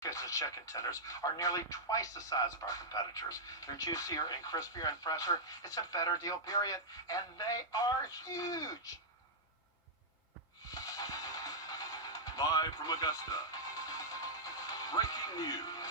Fish chicken tenders are nearly twice the size of our competitors. They're juicier and crispier and fresher. It's a better deal, period. And they are huge. Live from Augusta, breaking news.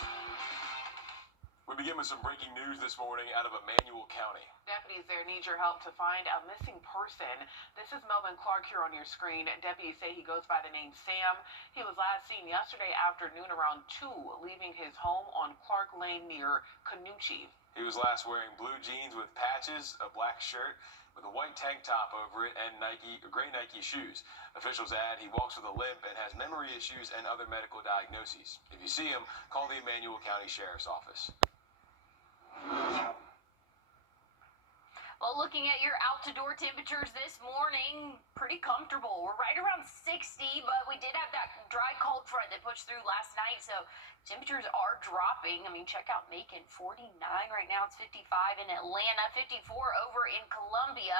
We begin with some breaking news this morning out of Emmanuel County. Deputies there need your help to find a missing person. This is Melvin Clark here on your screen. Deputies say he goes by the name Sam. He was last seen yesterday afternoon around 2, leaving his home on Clark Lane near Canucci. He was last wearing blue jeans with patches, a black shirt with a white tank top over it, and gray Nike shoes. Officials add he walks with a limp and has memory issues and other medical diagnoses. If you see him, call the Emmanuel County Sheriff's Office. Well, looking at your out-to-door temperatures this morning, pretty comfortable. We're right around 60, but we did have that dry cold front that pushed through last night, so temperatures are dropping. I mean, check out Macon, 49 right now. It's 55 in Atlanta, 54 over in Columbia.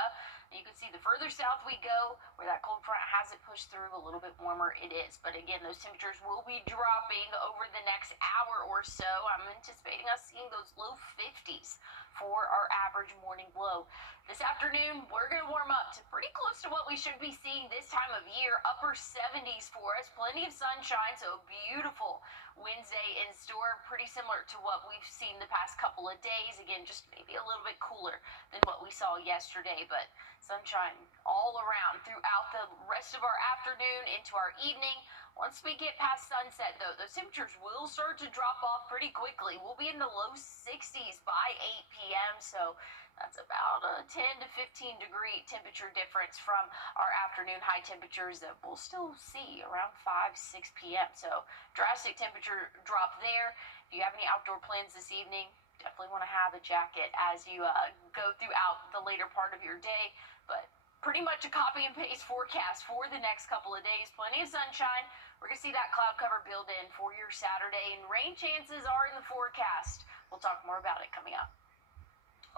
You can see the further south we go, where that cold front hasn't pushed through, a little bit warmer it is. But again, those temperatures will be dropping over the next hour or so. I'm anticipating us seeing those low 50s for our average morning low. This afternoon, we're going to warm up to pretty close to what we should be seeing this time of year, upper 70s for us. Plenty of sunshine, so beautiful Wednesday in store, pretty similar to what we've seen the past couple of days. Again, just maybe a little bit cooler than what we saw yesterday, but sunshine all around throughout the rest of our afternoon into our evening. Once we get past sunset, though, those temperatures will start to drop off pretty quickly. We'll be in the low 60s by 8 p.m., so that's about a 10 to 15 degree temperature difference from our afternoon high temperatures that we'll still see around 5, 6 p.m. So drastic temperature drop there. If you have any outdoor plans this evening, definitely want to have a jacket as you go throughout the later part of your day. But pretty much a copy and paste forecast for the next couple of days. Plenty of sunshine. We're going to see that cloud cover build in for your Saturday, and rain chances are in the forecast. We'll talk more about it coming up.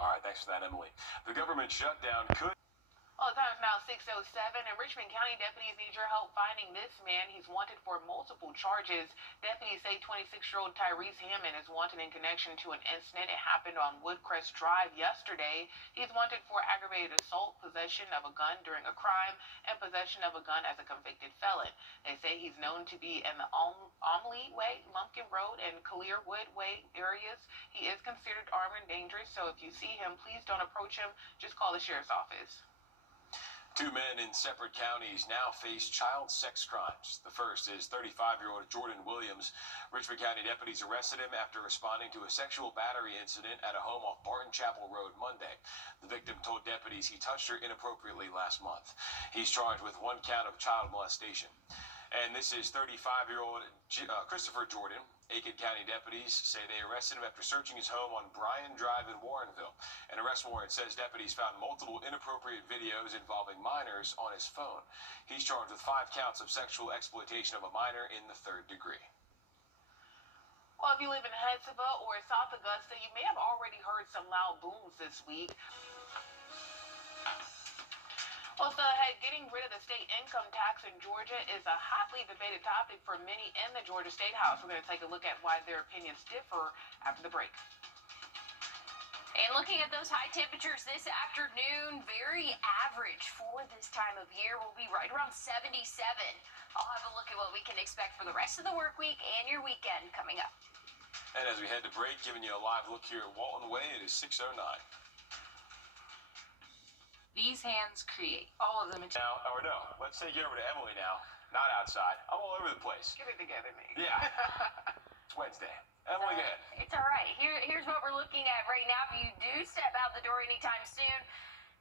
All right, thanks for that, Emily. The government shutdown could... Well, the time is now 6:07, and Richmond County deputies need your help finding this man. He's wanted for multiple charges. Deputies say 26-year-old Tyrese Hammond is wanted in connection to an incident. It happened on Woodcrest Drive yesterday. He's wanted for aggravated assault, possession of a gun during a crime, and possession of a gun as a convicted felon. They say he's known to be in the Omley Way, Lumpkin Road, and Clearwood Way areas. He is considered armed and dangerous, so if you see him, please don't approach him. Just call the sheriff's office. 2 men in separate counties now face child sex crimes. The first is 35-year-old Jordan Williams. Richmond County deputies arrested him after responding to a sexual battery incident at a home off Barton Chapel Road Monday. The victim told deputies he touched her inappropriately last month. He's charged with 1 count of child molestation. And this is 35-year-old Christopher Jordan. Aiken County deputies say they arrested him after searching his home on Bryan Drive in Warrenville. An arrest warrant says deputies found multiple inappropriate videos involving minors on his phone. He's charged with 5 counts of sexual exploitation of a minor in the 3rd degree. Well, if you live in Hetzibah or South Augusta, you may have already heard some loud booms this week. Also ahead, getting rid of the state income tax in Georgia is a hotly debated topic for many in the Georgia State House. We're going to take a look at why their opinions differ after the break. And looking at those high temperatures this afternoon, very average for this time of year. We'll be right around 77. I'll have a look at what we can expect for the rest of the work week and your weekend coming up. And as we head to break, giving you a live look here at Walton Way, it is 6:09. These hands create all of them. Now, or no, let's take it over to Emily now. Not outside. I'm all over the place. Get it together, Nate. Yeah. It's Wednesday. Emily, go ahead. It's all right. Here's what we're looking at right now. If you do step out the door anytime soon,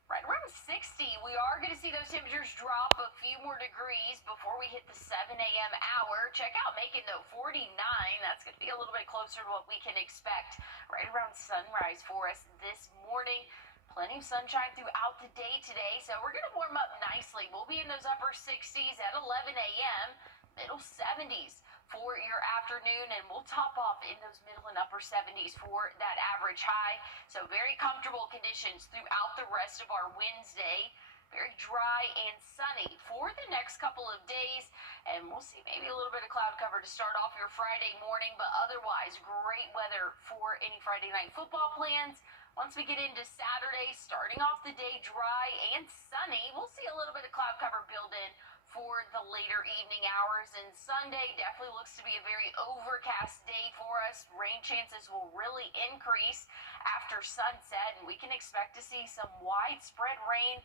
right around 60, we are going to see those temperatures drop a few more degrees before we hit the 7 a.m. hour. Check out Macon, though, 49. That's going to be a little bit closer to what we can expect right around sunrise for us this morning. Plenty of sunshine throughout the day today, so we're going to warm up nicely. We'll be in those upper 60s at 11 a.m., middle 70s for your afternoon, and we'll top off in those middle and upper 70s for that average high. So very comfortable conditions throughout the rest of our Wednesday. very dry and sunny for the next couple of days. And we'll see maybe a little bit of cloud cover to start off your Friday morning, but otherwise great weather for any Friday night football plans. Once we get into Saturday, starting off the day dry and sunny, we'll see a little bit of cloud cover build in for the later evening hours. And Sunday definitely looks to be a very overcast day for us. Rain chances will really increase after sunset, and we can expect to see some widespread rain,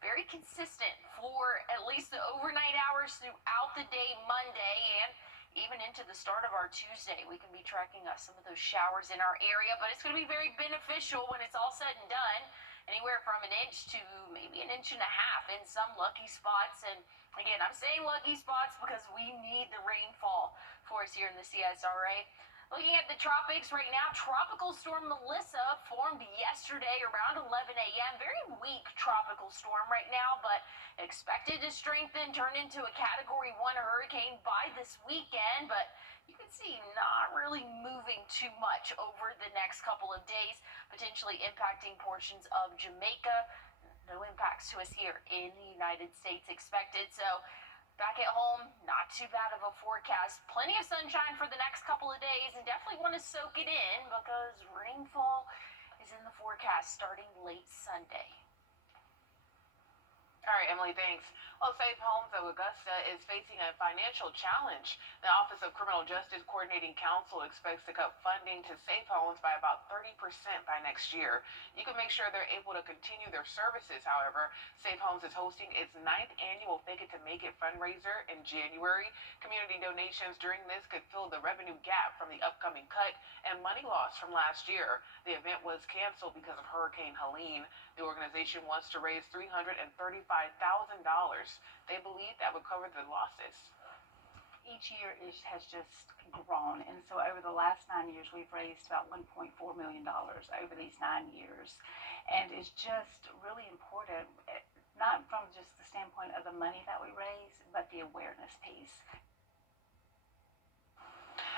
very consistent for at least the overnight hours throughout the day Monday and even into the start of our Tuesday. We can be tracking some of those showers in our area, but it's going to be very beneficial when it's all said and done. Anywhere from an inch to maybe an inch and a half in some lucky spots. And again, I'm saying lucky spots because we need the rainfall for us here in the CSRA. Looking at the tropics right now, Tropical Storm Melissa formed yesterday around 11 a.m. Very weak tropical storm right now, but expected to strengthen, turn into a Category 1 hurricane by this weekend. But you can see not really moving too much over the next couple of days, potentially impacting portions of Jamaica. No impacts to us here in the United States expected. So back at home, not too bad of a forecast. Plenty of sunshine for the next couple of days, and definitely want to soak it in because rainfall is in the forecast starting late Sunday. All right, Emily, thanks. Well, Safe Homes of Augusta is facing a financial challenge. The Office of Criminal Justice Coordinating Counsel expects to cut funding to Safe Homes by about 30% by next year. You can make sure they're able to continue their services, however. Safe Homes is hosting its 9th annual Fake It to Make It fundraiser in January. Community donations during this could fill the revenue gap from the upcoming cut and money loss from last year. The event was canceled because of Hurricane Helene. The organization wants to raise $335,000. They believe that would cover the losses. Each year it has just grown, and so over the last 9 years we've raised about $1.4 million over these 9 years, and it's just really important, not from just the standpoint of the money that we raise, but the awareness piece.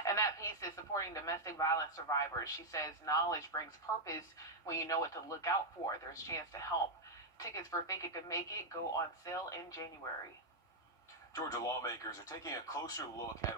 And that piece is supporting domestic violence survivors. She says knowledge brings purpose when you know what to look out for. There's a chance to help. Tickets for Fake It to Make It go on sale in January. Georgia lawmakers are taking a closer look at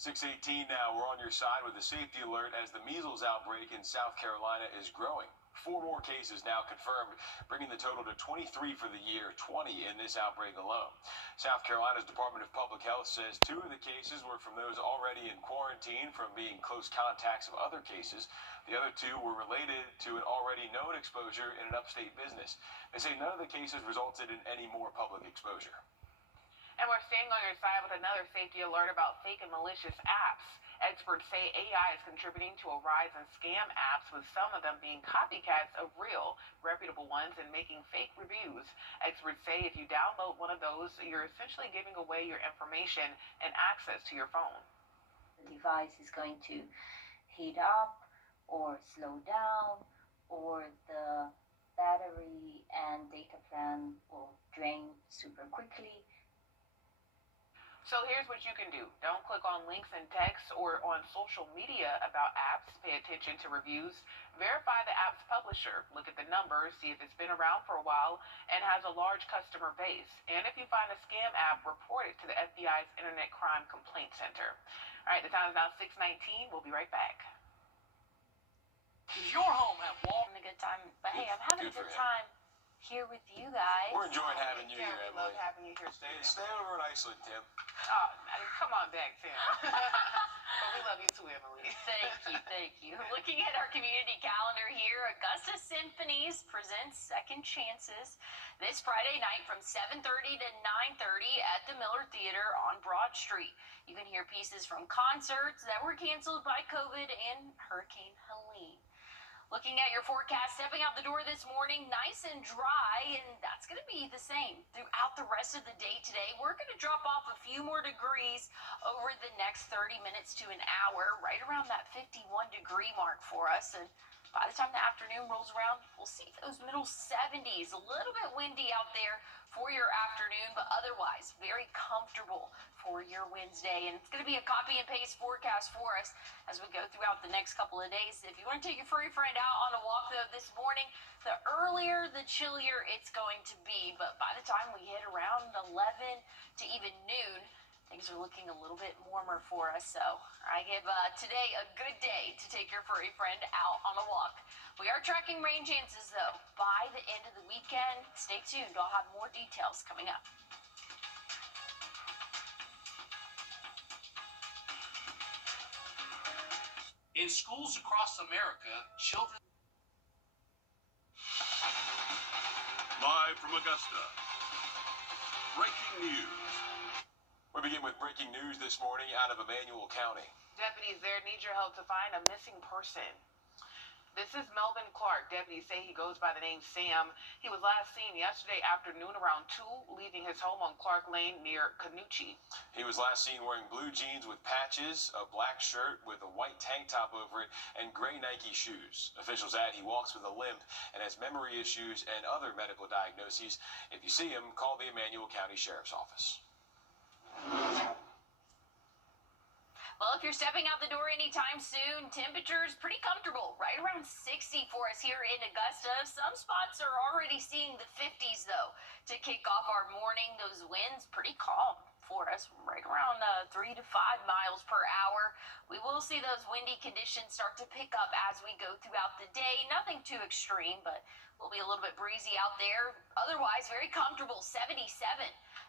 6:18 now. We're on your side with a safety alert as the measles outbreak in South Carolina is growing. 4 more cases now confirmed, bringing the total to 23 for the year, 20 in this outbreak alone. South Carolina's Department of Public Health says 2 of the cases were from those already in quarantine from being close contacts of other cases. The other 2 were related to an already known exposure in an upstate business. They say none of the cases resulted in any more public exposure. And we're staying on your side with another safety alert about fake and malicious apps. Experts say AI is contributing to a rise in scam apps, with some of them being copycats of real, reputable ones and making fake reviews. Experts say if you download one of those, you're essentially giving away your information and access to your phone. The device is going to heat up or slow down, or the battery and data plan will drain super quickly. So here's what you can do. Don't click on links in text or on social media about apps. Pay attention to reviews. Verify the app's publisher. Look at the numbers, see if it's been around for a while and has a large customer base. And if you find a scam app, report it to the FBI's Internet Crime Complaint Center. All right, the time is now 6:19. We'll be right back. Does your home have water? Having a good time, but hey, I'm having a good time here with you guys. We're enjoying having you here, We love Emily. having you here. Stay over in Iceland, Tim. Oh, come on back, Tim. But we love you too, Emily. Thank you. Looking at our community calendar here, Augusta Symphonies presents Second Chances this Friday night from 7:30 to 9:30 at the Miller Theater on Broad Street. You can hear pieces from concerts that were canceled by COVID and Hurricane Helene. Looking at your forecast, stepping out the door this morning, nice and dry, and that's going to be the same throughout the rest of the day today. We're going to drop off a few more degrees over the next 30 minutes to an hour, right around that 51-degree mark for us. And By the time the afternoon rolls around, we'll see those middle 70s. A little bit windy out there for your afternoon, but otherwise very comfortable for your Wednesday. And it's going to be a copy and paste forecast for us as we go throughout the next couple of days. If you want to take your furry friend out on a walk, though, this morning, the earlier, the chillier it's going to be. But by the time we hit around 11 to even noon, things are looking a little bit warmer for us. So I give today a good day to take your furry friend out on a walk. We are tracking rain chances, though, by the end of the weekend. Stay tuned. I'll have more details coming up. In schools across America, children... Live from Augusta, breaking news. We begin with breaking news this morning out of Emmanuel County. Deputies there need your help to find a missing person. This is Melvin Clark. Deputies say he goes by the name Sam. He was last seen yesterday afternoon around 2, leaving his home on Clark Lane near Canucci. He was last seen wearing blue jeans with patches, a black shirt with a white tank top over it, and gray Nike shoes. Officials add he walks with a limp and has memory issues and other medical diagnoses. If you see him, call the Emmanuel County Sheriff's Office. Well, if you're stepping out the door anytime soon, temperatures pretty comfortable, right around 60 for us here in Augusta. Some spots are already seeing the 50s, though, to kick off our morning. Those winds pretty calm for us, right around 3 to 5 miles per hour. We will see those windy conditions start to pick up as we go throughout the day. Nothing too extreme, but will be a little bit breezy out there. Otherwise, very comfortable, 77.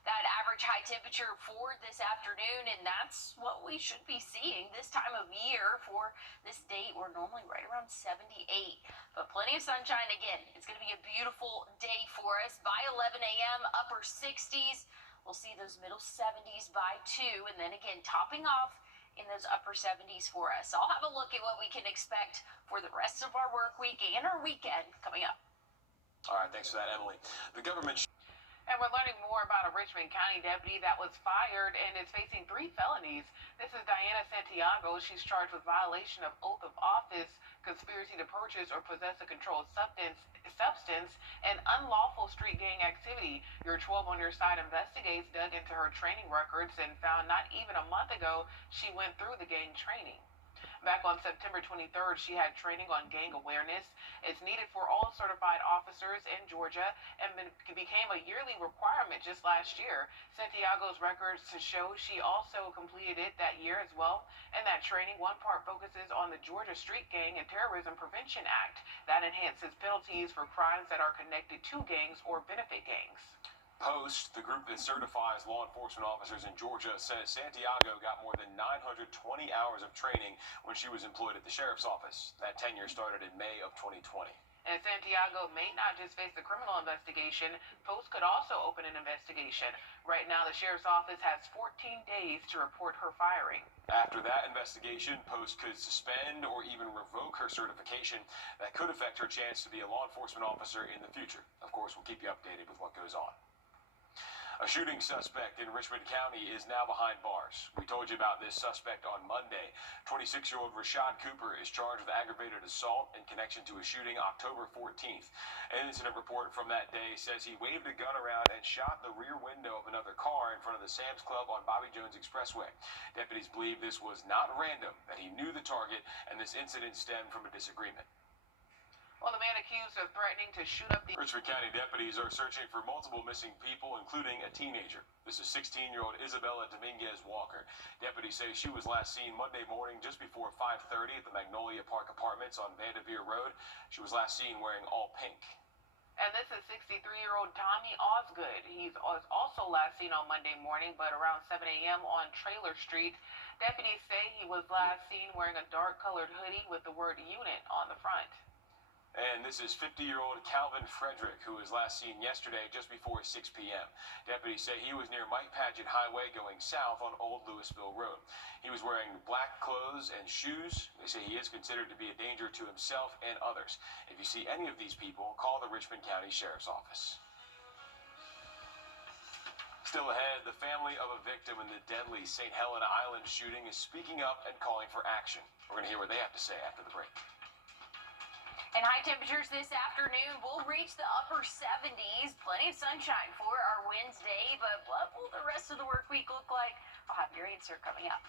That average high temperature for this afternoon, and that's what we should be seeing this time of year for this date. We're normally right around 78, but plenty of sunshine again. It's going to be a beautiful day for us. By 11 a.m., upper 60s. We'll see those middle 70s by 2, and then again topping off in those upper 70s for us. I'll have a look at what we can expect for the rest of our work week and our weekend coming up. All right, thanks for that, Emily. The government... And we're learning more about a Richmond County deputy that was fired and is facing 3 felonies. This is Diana Santiago. She's charged with violation of oath of office, conspiracy to purchase or possess a controlled substance, and unlawful street gang activity. Your 12 on Your Side investigates dug into her training records and found not even a month ago she went through the gang training. Back on September 23rd, she had training on gang awareness. It's needed for all certified officers in Georgia and became a yearly requirement just last year. Santiago's records show she also completed it that year as well. And that training, one part focuses on the Georgia Street Gang and Terrorism Prevention Act. That enhances penalties for crimes that are connected to gangs or benefit gangs. Post, the group that certifies law enforcement officers in Georgia, says Santiago got more than 920 hours of training when she was employed at the sheriff's office. That tenure started in May of 2020. And Santiago may not just face a criminal investigation. Post could also open an investigation. Right now, the sheriff's office has 14 days to report her firing. After that investigation, Post could suspend or even revoke her certification. That could affect her chance to be a law enforcement officer in the future. Of course, we'll keep you updated with what goes on. A shooting suspect in Richmond County is now behind bars. We told you about this suspect on Monday. 26-year-old Rashad Cooper is charged with aggravated assault in connection to a shooting October 14th. An incident report from that day says he waved a gun around and shot the rear window of another car in front of the Sam's Club on Bobby Jones Expressway. Deputies believe this was not random, that he knew the target, and this incident stemmed from a disagreement. Well, the man accused of threatening to shoot up the... Richmond County deputies are searching for multiple missing people, including a teenager. This is 16-year-old Isabella Dominguez Walker. Deputies say she was last seen Monday morning just before 5:30 at the Magnolia Park Apartments on Wrdw Road. She was last seen wearing all pink. And this is 63-year-old Tommy Osgood. He was also last seen on Monday morning, but around 7 a.m. on Trailer Street. Deputies say he was last seen wearing a dark-colored hoodie with the word unit on the front. And this is 50-year-old Calvin Frederick, who was last seen yesterday just before 6 p.m. Deputies say he was near Mike Paget Highway going south on Old Louisville Road. He was wearing black clothes and shoes. They say he is considered to be a danger to himself and others. If you see any of these people, call the Richmond County Sheriff's Office. Still ahead, the family of a victim in the deadly St. Helena Island shooting is speaking up and calling for action. We're going to hear what they have to say after the break. And high temperatures this afternoon will reach the upper 70s. Plenty of sunshine for our Wednesday, but what will the rest of the work week look like? I'll have your answer coming up.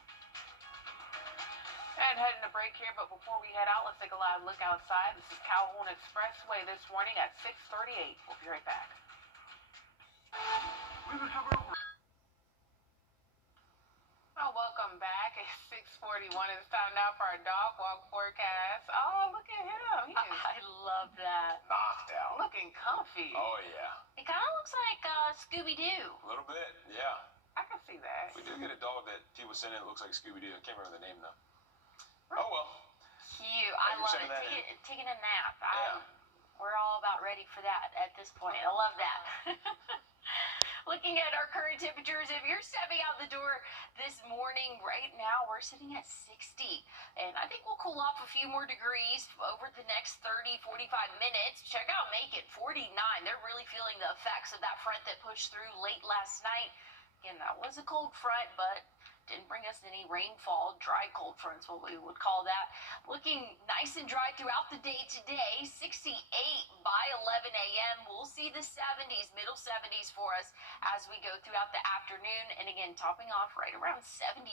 And heading to break here, but before we head out, let's take a live look outside. This is Calhoun Expressway this morning at 6:38. We'll be right back. We will cover over. Oh, welcome back. It's 6:41. It's time now for our dog walk forecast. Oh, look at him. He is I love that. Knocked out. looking comfy. Oh, yeah. It kind of looks like Scooby-Doo. A little bit, yeah. I can see that. We do get a dog that people send in that looks like Scooby-Doo. I can't remember the name, though. Oh, well. Cute. I you love sending it. that in? Taking a nap. Yeah. We're all about ready for that at this point. I love that. Looking at our current temperatures, if you're stepping out the door this morning, right now we're sitting at 60. And I think we'll cool off a few more degrees over the next 30, 45 minutes. Check out Macon, 49. They're really feeling the effects of that front that pushed through late last night. Again, that was a cold front, but didn't bring us any rainfall. Dry cold front's what we would call that. Looking nice and dry throughout the day today. 68 by 11 a.m. We'll see the 70s, middle 70s for us as we go throughout the afternoon. And again, topping off right around 77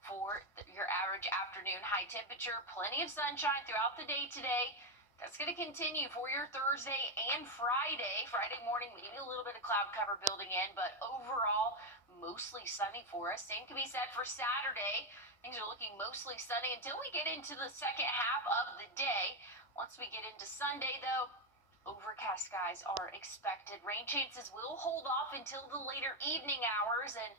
for your average afternoon high temperature. Plenty of sunshine throughout the day today. That's going to continue for your Thursday and Friday. Friday morning, maybe a little bit of cloud cover building in, but overall, mostly sunny for us. Same can be said for Saturday. Things are looking mostly sunny until we get into the second half of the day. Once we get into Sunday, though, overcast skies are expected. Rain chances will hold off until the later evening hours, and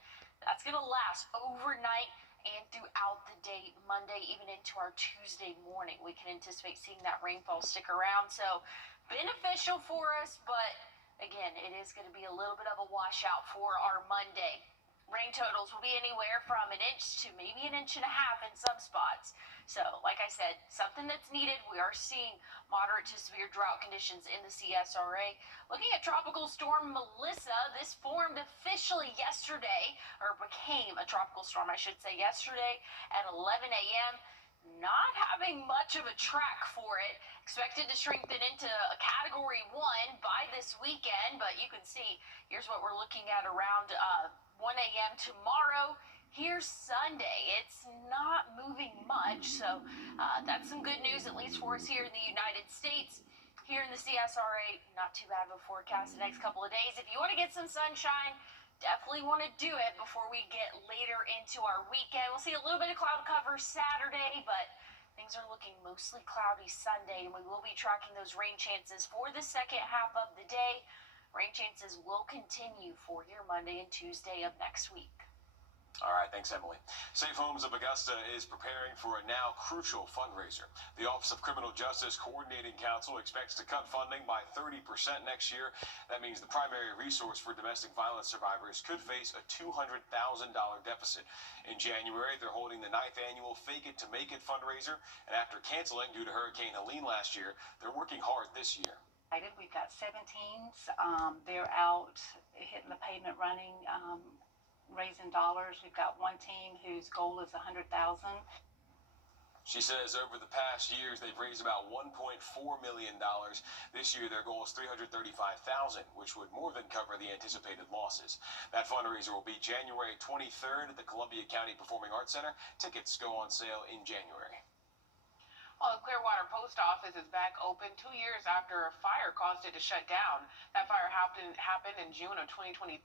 that's going to last overnight and throughout the day, Monday, even into our Tuesday morning. We can anticipate seeing that rainfall stick around. So beneficial for us, but again, it is going to be a little bit of a washout for our Monday. Rain totals will be anywhere from an inch to maybe an inch and a half in some spots. So, like I said, something that's needed. We are seeing moderate to severe drought conditions in the CSRA. Looking at Tropical Storm Melissa, this formed officially yesterday, or became a tropical storm, I should say, yesterday at 11 a.m. Not having much of a track for it. Expected to strengthen into a Category 1 by this weekend, but you can see, here's what we're looking at around 1 a.m. tomorrow. Here's Sunday. It's not moving much, so that's some good news, at least for us here in the United States. Here in the CSRA, not too bad of a forecast the next couple of days. If you want to get some sunshine, definitely want to do it before we get later into our weekend. We'll see a little bit of cloud cover Saturday, but things are looking mostly cloudy Sunday, and we will be tracking those rain chances for the second half of the day. Rain chances will continue for your Monday and Tuesday of next week. All right, thanks, Emily. Safe Homes of Augusta is preparing for a now crucial fundraiser. The Office of Criminal Justice Coordinating Council expects to cut funding by 30% next year. That means the primary resource for domestic violence survivors could face a $200,000 deficit. In January, they're holding the 9th annual Fake It to Make It fundraiser, and after canceling due to Hurricane Helene last year, they're working hard this year. We've got 17s. They're out hitting the pavement running, raising dollars. We've got one team whose goal is $100,000. She says over the past years, they've raised about $1.4 million. This year, their goal is $335,000, which would more than cover the anticipated losses. That fundraiser will be January 23rd at the Columbia County Performing Arts Center. Tickets go on sale in January. Well, the Clearwater Post Office is back open 2 years after a fire caused it to shut down. That fire happened in June of 2023.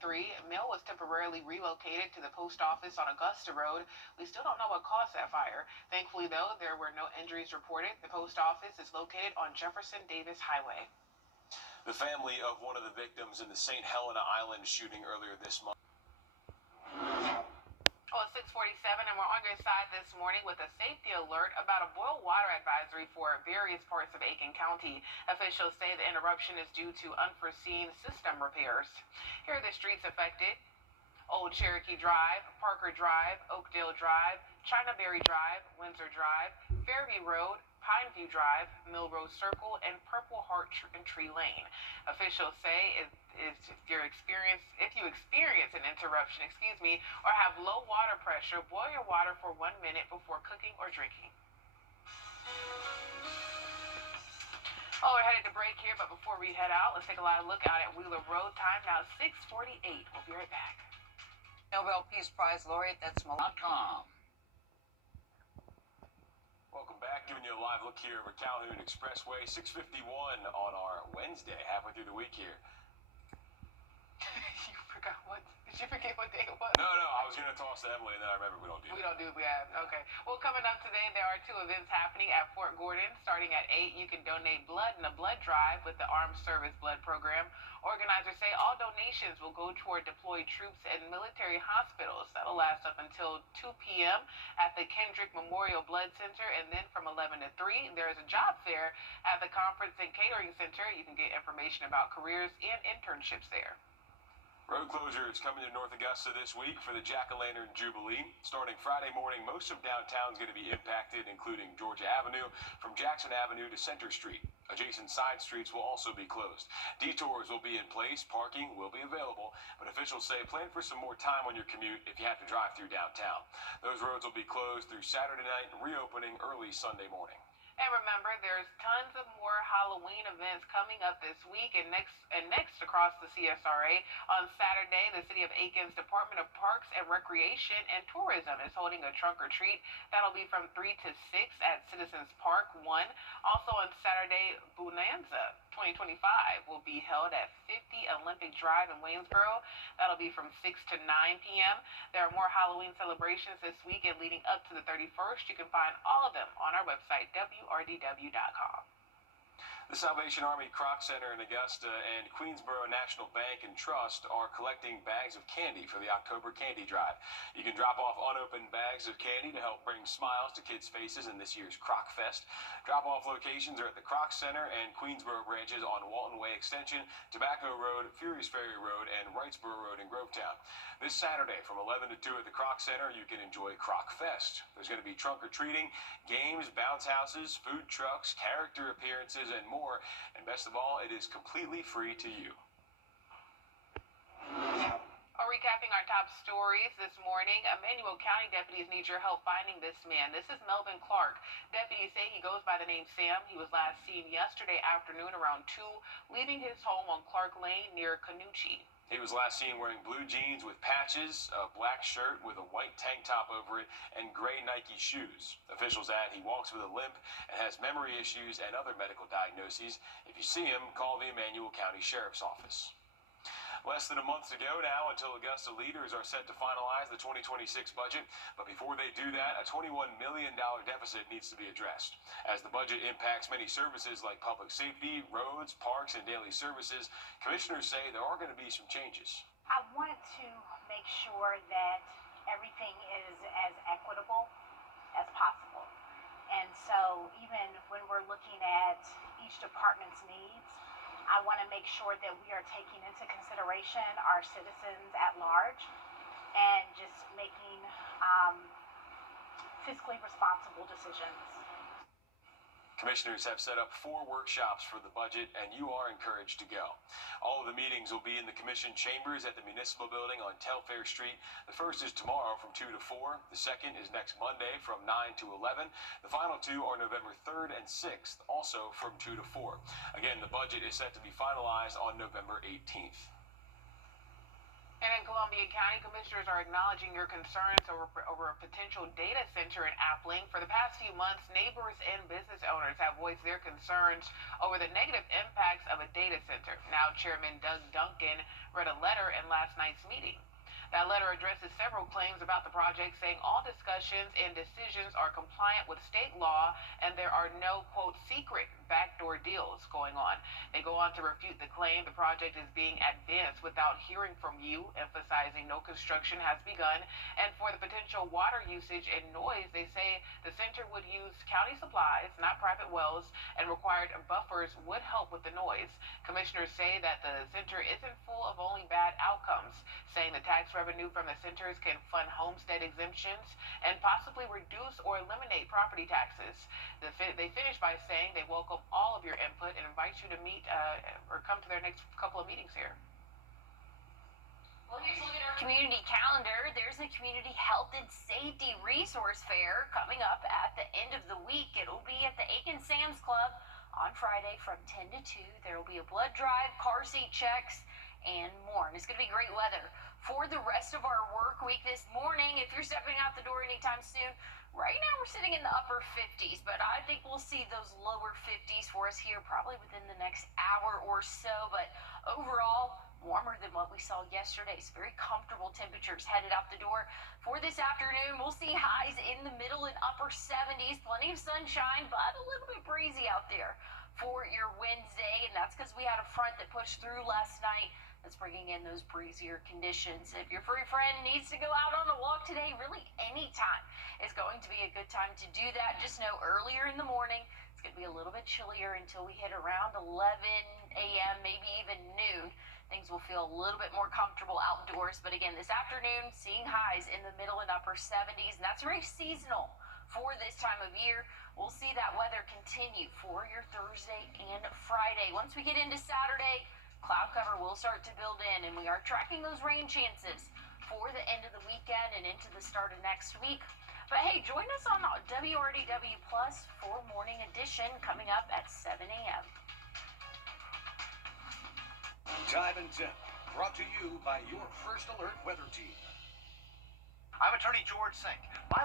Mail was temporarily relocated to the post office on Augusta Road. We still don't know what caused that fire. Thankfully, though, there were no injuries reported. The post office is located on Jefferson Davis Highway. The family of one of the victims in the St. Helena Island shooting earlier this month. Well, it's 6:47, and we're on your side this morning with a safety alert about a boil water advisory for various parts of Aiken County. Officials say the interruption is due to unforeseen system repairs. Here are the streets affected: Old Cherokee Drive, Parker Drive, Oakdale Drive, Chinaberry Drive, Windsor Drive, Fairview Road, Pineview Drive, Milrose Circle, and Purple Heart and Tree Lane. Officials say if you experience an interruption, or have low water pressure, boil your water for 1 minute before cooking or drinking. Oh, we're headed to break here, but before we head out, let's take a live look out at Wheeler Road. Time now 6:48. We'll be right back. Nobel Peace Prize laureate, that's .com. Welcome back, giving you a live look here over Calhoun Expressway, 6:51 on our Wednesday, halfway through the week here. You forgot what? Did you forget what day it was? No, I was gonna toss to Emily, and then I remember we don't do that. We have. Okay. Well, coming up today, there are two events happening at Fort Gordon. Starting at 8, you can donate blood in a blood drive with the Armed Service Blood Program. Organizers say all donations will go toward deployed troops and military hospitals. That'll last up until 2 p.m. at the Kendrick Memorial Blood Center, and then from 11 to 3, there is a job fair at the Conference and Catering Center. You can get information about careers and internships there. Road closure is coming to North Augusta this week for the Jack-o'-lantern Jubilee. Starting Friday morning, most of downtown is going to be impacted, including Georgia Avenue from Jackson Avenue to Center Street. Adjacent side streets will also be closed. Detours will be in place, parking will be available, but officials say plan for some more time on your commute if you have to drive through downtown. Those roads will be closed through Saturday night and reopening early Sunday morning. And remember, there's tons of more Halloween events coming up this week and next across the CSRA. On Saturday, the City of Aiken's Department of Parks and Recreation and Tourism is holding a trunk or treat. That'll be from 3 to 6 at Citizens Park 1. Also on Saturday, Bonanza 2025 will be held at 50 Olympic Drive in Waynesboro. That'll be from 6 to 9 p.m. There are more Halloween celebrations this week and leading up to the 31st. You can find all of them on our website, Wrdw.com. The Salvation Army Croc Center in Augusta and Queensboro National Bank and Trust are collecting bags of candy for the October Candy Drive. You can drop off unopened bags of candy to help bring smiles to kids' faces in this year's Croc Fest. Drop-off locations are at the Croc Center and Queensboro branches on Walton Way Extension, Tobacco Road, Furious Ferry Road, and Wrightsboro Road in Grovetown. This Saturday from 11 to 2 at the Croc Center, you can enjoy Croc Fest. There's going to be trunk or treating, games, bounce houses, food trucks, character appearances, and more. And best of all, it is completely free to you. Recapping our top stories this morning, Emmanuel County deputies need your help finding this man. This is Melvin Clark. Deputies say he goes by the name Sam. He was last seen yesterday afternoon around 2, leaving his home on Clark Lane near Canucci. He was last seen wearing blue jeans with patches, a black shirt with a white tank top over it, and gray Nike shoes. Officials add he walks with a limp and has memory issues and other medical diagnoses. If you see him, call the Emmanuel County Sheriff's Office. Less than a month to go now until Augusta leaders are set to finalize the 2026 budget. But before they do that, a $21 million deficit needs to be addressed. As the budget impacts many services like public safety, roads, parks, and daily services, commissioners say there are going to be some changes. I want to make sure that everything is as equitable as possible. And so even when we're looking at each department's needs, I want to make sure that we are taking into consideration our citizens at large and just making fiscally responsible decisions. Commissioners have set up 4 workshops for the budget, and you are encouraged to go. All of the meetings will be in the commission chambers at the Municipal Building on Telfair Street. The first is tomorrow from 2 to 4. The second is next Monday from 9 to 11. The final 2 are November 3rd and 6th, also from 2 to 4. Again, the budget is set to be finalized on November 18th. And in Columbia County, commissioners are acknowledging your concerns over a potential data center in Appling. For the past few months, neighbors and business owners have voiced their concerns over the negative impacts of a data center. Now, Chairman Doug Duncan read a letter in last night's meeting. That letter addresses several claims about the project, saying all discussions and decisions are compliant with state law and there are no, quote, secret backdoor deals going on. They go on to refute the claim the project is being advanced without hearing from you, emphasizing no construction has begun. And for the potential water usage and noise, they say the center would use county supplies, not private wells, and required buffers would help with the noise. Commissioners say that the center isn't full of only bad outcomes, saying the tax revenue from the centers can fund homestead exemptions and possibly reduce or eliminate property taxes. They finish by saying they welcome all of your input and invite you to meet or come to their next couple of meetings here. Well, here's a look at our community calendar. There's a community health and safety resource fair coming up at the end of the week. It'll be at the Aiken Sam's Club on Friday from 10 to 2. There will be a blood drive, car seat checks, and more. And it's going to be great weather for the rest of our work week this morning. If you're stepping out the door anytime soon, right now we're sitting in the upper 50s, but I think we'll see those lower 50s for us here probably within the next hour or so. But overall, warmer than what we saw yesterday. So very comfortable temperatures headed out the door for this afternoon. We'll see highs in the middle and upper 70s. Plenty of sunshine, but a little bit breezy out there for your Wednesday. And that's because we had a front that pushed through last night. That's bringing in those breezier conditions. If your furry friend needs to go out on a walk today, really any time is going to be a good time to do that. Just know earlier in the morning, it's going to be a little bit chillier until we hit around 11 a.m., maybe even noon. Things will feel a little bit more comfortable outdoors. But again, this afternoon, seeing highs in the middle and upper 70s, and that's very seasonal for this time of year. We'll see that weather continue for your Thursday and Friday. Once we get into Saturday, cloud cover will start to build in, and we are tracking those rain chances for the end of the weekend and into the start of next week. But hey, join us on WRDW Plus for Morning Edition coming up at 7 a.m. Time and Temp, brought to you by your First Alert Weather Team. I'm attorney George Sink. My